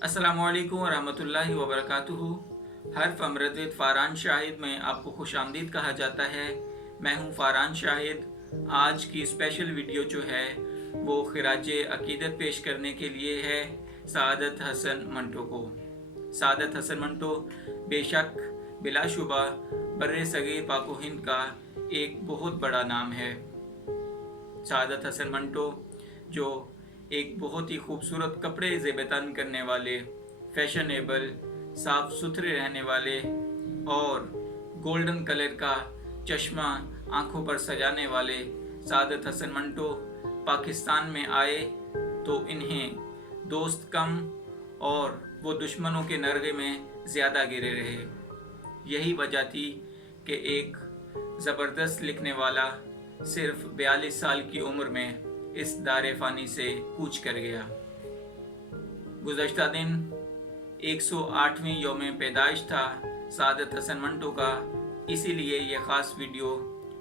अस्सलामुअलैकुम वरहमतुल्लाहि वबरकातुहू। हर्फ अमृत विद फ़ारान शाहिद में आपको खुशामदीद कहा जाता है। मैं हूँ फ़ारान शाहिद। आज की स्पेशल वीडियो जो है वो खिराज अकीदत पेश करने के लिए है सआदत हसन मंटो को। सआदत हसन मंटो बेशक बिलाशुबा बर्रे सगीर पाको हिंद का एक बहुत बड़ा नाम है। सआदत हसन मंटो जो एक बहुत ही खूबसूरत कपड़े ज़ेबतन करने वाले, फैशनेबल, साफ सुथरे रहने वाले और गोल्डन कलर का चश्मा आंखों पर सजाने वाले सआदत हसन मंटो पाकिस्तान में आए तो इन्हें दोस्त कम और वो दुश्मनों के नरगे में ज़्यादा गिरे रहे। यही वजह थी कि एक ज़बरदस्त लिखने वाला सिर्फ 42 साल की उम्र में इस दारे फ़ानी से कूच कर गया। गुज़श्ता दिन 108वीं यौम पैदाइश था सआदत हसन मंटो का, इसीलिए ये ख़ास वीडियो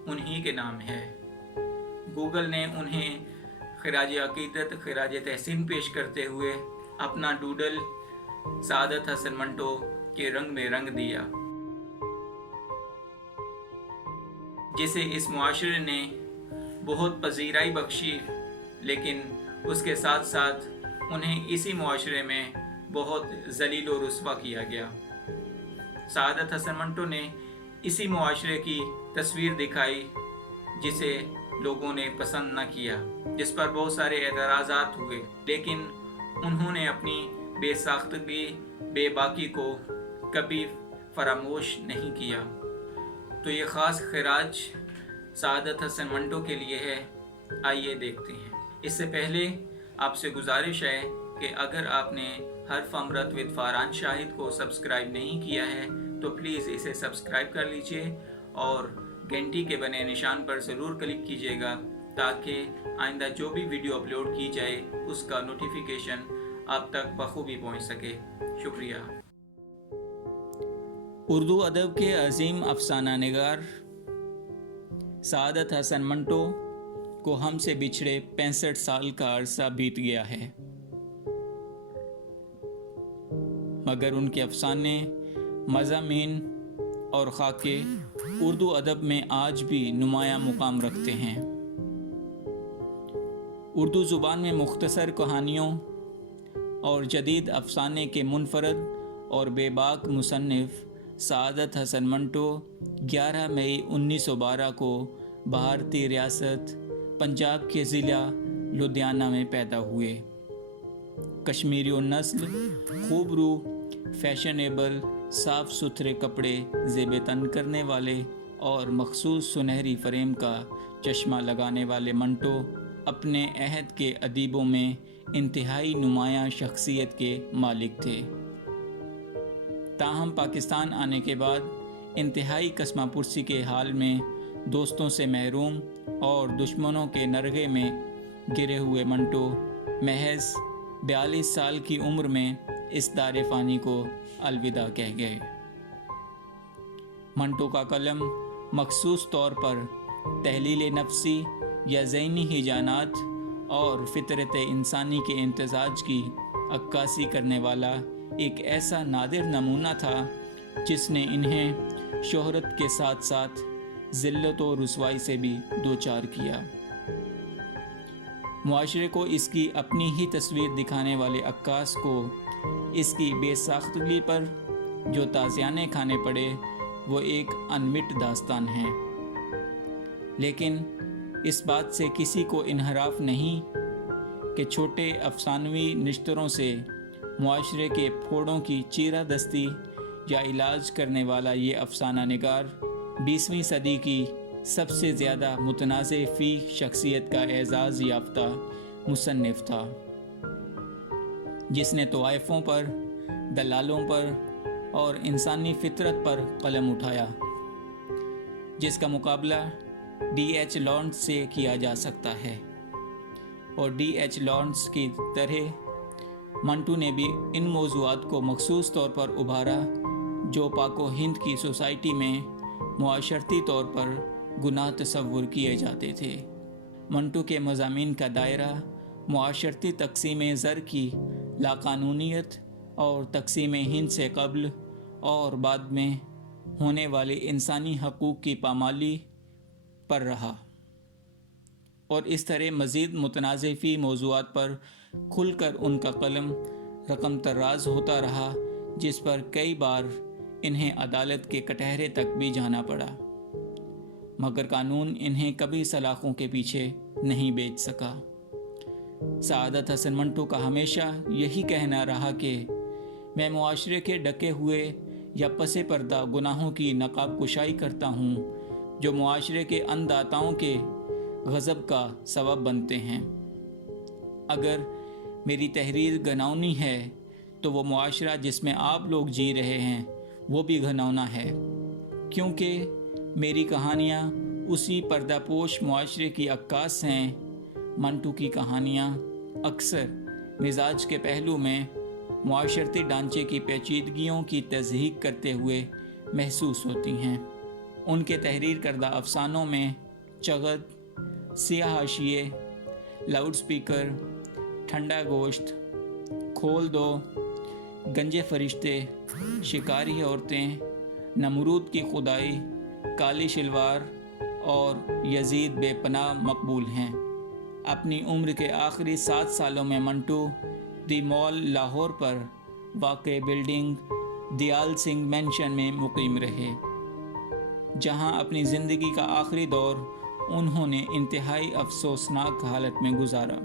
उन्हीं के नाम है। गूगल ने उन्हें खिराज अकीदत, खिराज तहसीन पेश करते हुए अपना डूडल सआदत हसन मंटो के रंग में रंग दिया, जिसे इस मुआशरे ने बहुत पजीराई बख्शी, लेकिन उसके साथ साथ उन्हें इसी मुआशरे में बहुत जलील और रुस्वा किया गया। सआदत हसन मंटो ने इसी मुआशरे की तस्वीर दिखाई जिसे लोगों ने पसंद न किया, जिस पर बहुत सारे एतराज़ात हुए, लेकिन उन्होंने अपनी बेसाख्तगी, बेबाकी को कभी फरामोश नहीं किया। तो ये ख़ास खिराज सआदत हसन मंटो के लिए है, आइए देखते हैं। इससे पहले आपसे गुजारिश है कि अगर आपने हर्फ अमृत विद फ़ारान शाहिद को सब्सक्राइब नहीं किया है तो प्लीज़ इसे सब्सक्राइब कर लीजिए और घंटी के बने निशान पर ज़रूर क्लिक कीजिएगा ताकि आइंदा जो भी वीडियो अपलोड की जाए उसका नोटिफिकेशन आप तक बखूबी पहुंच सके। शुक्रिया। उर्दू अदब के अजीम अफसाना निगार सआदत हसन मंटो को हमसे बिछड़े 65 साल का अरसा बीत गया है, मगर उनके अफसाने, मज़ामीन और खाके उर्दू अदब में आज भी नुमायां मुकाम रखते हैं। उर्दू ज़ुबान में मुख्तसर कहानियों और जदीद अफसाने के मुनफरद और बेबाक मुसन्निफ सआदत हसन मंटो 11 मई 1912 को भारतीय रियासत पंजाब के ज़िला लुधियाना में पैदा हुए। कश्मीरी नस्ल, खूबरू, फैशनेबल, साफ़ सुथरे कपड़े ज़ेबतन करने वाले और मखसूस सुनहरी फ्रेम का चश्मा लगाने वाले मंटो अपने अहद के अदीबों में इंतहाई नुमायां शख्सियत के मालिक थे। ताहम पाकिस्तान आने के बाद इंतहाई कस्मापुरसी के हाल में दोस्तों से महरूम और दुश्मनों के नरगे में गिरे हुए मंटो महज 42 साल की उम्र में इस दारे फ़ानी को अलविदा कह गए। मंटो का कलम मखसूस तौर पर तहलील नफ्सी या ज़हनी हिजानात और फितरत इंसानी के इम्तजाज की अक्कासी करने वाला एक ऐसा नादिर नमूना था जिसने इन्हें शोहरत के साथ साथ ज़िल्लत और रुसवाई से भी दो चार किया। मुआशरे को इसकी अपनी ही तस्वीर दिखाने वाले अक्कास को इसकी बेसाख्तगी पर जो ताज़ियाने खाने पड़े वो एक अनमिट दास्तान है, लेकिन इस बात से किसी को इन्हराफ नहीं कि छोटे अफसानवी निश्तरों से मुआशरे के फोड़ों की चीरा दस्ती या इलाज करने वाला ये अफसाना निगार 20वीं सदी की सबसे ज़्यादा मुतनाज़े फ़ी शख्सियत का एज़ाज़ याफ्ता मुसन्निफ था, जिसने तवाइफ़ों पर, दलालों पर और इंसानी फितरत पर कलम उठाया, जिसका मुकाबला D.H. लॉरेंस से किया जा सकता है। और D.H. लॉरेंस की तरह मंटो ने भी इन मौज़ूआत को मखसूस तौर पर उभारा जो पाको हिंद की सोसाइटी में मुआशरती तौर पर गुनाह तस्वुर किए जाते थे। मंटो के मज़ामीन का दायरा मुआशरती तक़सीम ज़र की लाक़ानूनियत और तकसीम हिंद से कबल और बाद में होने वाले इंसानी हकूक़ की पामाली पर रहा और इस तरह मज़ीद मुतनाज़िफ़ी मौज़ूआत पर खुलकर उनका कलम रकम तर्राज़ होता रहा, जिस पर कई बार इन्हें अदालत के कटहरे तक भी जाना पड़ा, मगर कानून इन्हें कभी सलाखों के पीछे नहीं बेच सका। सआदत हसन मंटो का हमेशा यही कहना रहा कि मैं मुआशरे के डके हुए या पसे पर्दा गुनाहों की नकाब कुशाई करता हूँ जो मुआशरे के अंधाताओं के गज़ब का सबब बनते हैं। अगर मेरी तहरीर घिनौनी है तो वो मुआशरा जिसमें आप लोग जी रहे हैं वो भी घिनौना है, क्योंकि मेरी कहानियाँ उसी पर्दापोश मुआशरे की अक्कास हैं। मंटू की कहानियाँ अक्सर मिजाज के पहलू में मुआशरती ढांचे की पेचीदगियों की तज़हीक करते हुए महसूस होती हैं। उनके तहरीर करदा अफसानों में चगद, सियाह हाशिए, लाउड स्पीकर, ठंडा गोश्त, खोल दो, गंजे फरिश्ते, शिकारी औरतें, नमरूद की खुदाई, काली शलवार और यजीद बेपनाह मकबूल हैं। अपनी उम्र के आखिरी 7 सालों में मंटू दी मॉल लाहौर पर वाक़े बिल्डिंग दयाल सिंह मैंशन में मुकीम रहे, जहां अपनी ज़िंदगी का आखिरी दौर उन्होंने इंतहाई अफसोसनाक हालत में गुजारा।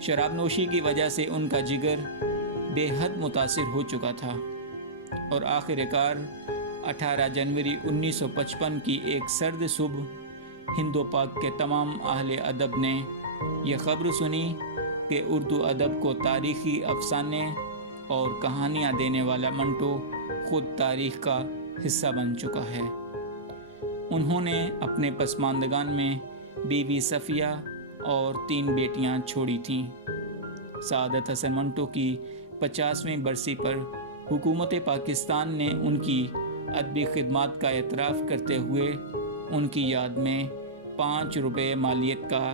शराब नोशी की वजह से उनका जिगर बेहद मुतासिर हो चुका था और आखिरकार 18 जनवरी 1955 की एक सर्द सुबह हिंदो पाक के तमाम अहले अदब ने यह ख़बर सुनी कि उर्दू अदब को तारीख़ी अफसाने और कहानियाँ देने वाला मंटो ख़ुद तारीख़ का हिस्सा बन चुका है। उन्होंने अपने पसमानदगान में बीवी सफ़िया और 3 बेटियां छोड़ी थीं। सआदत हसन मंटो की 50वीं बरसी पर हुकूमत पाकिस्तान ने उनकी अदबी खिदमात का एतराफ़ करते हुए उनकी याद में 5 रुपये मालियत का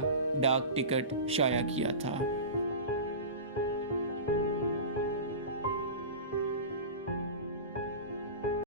डाक टिकट शाया किया था।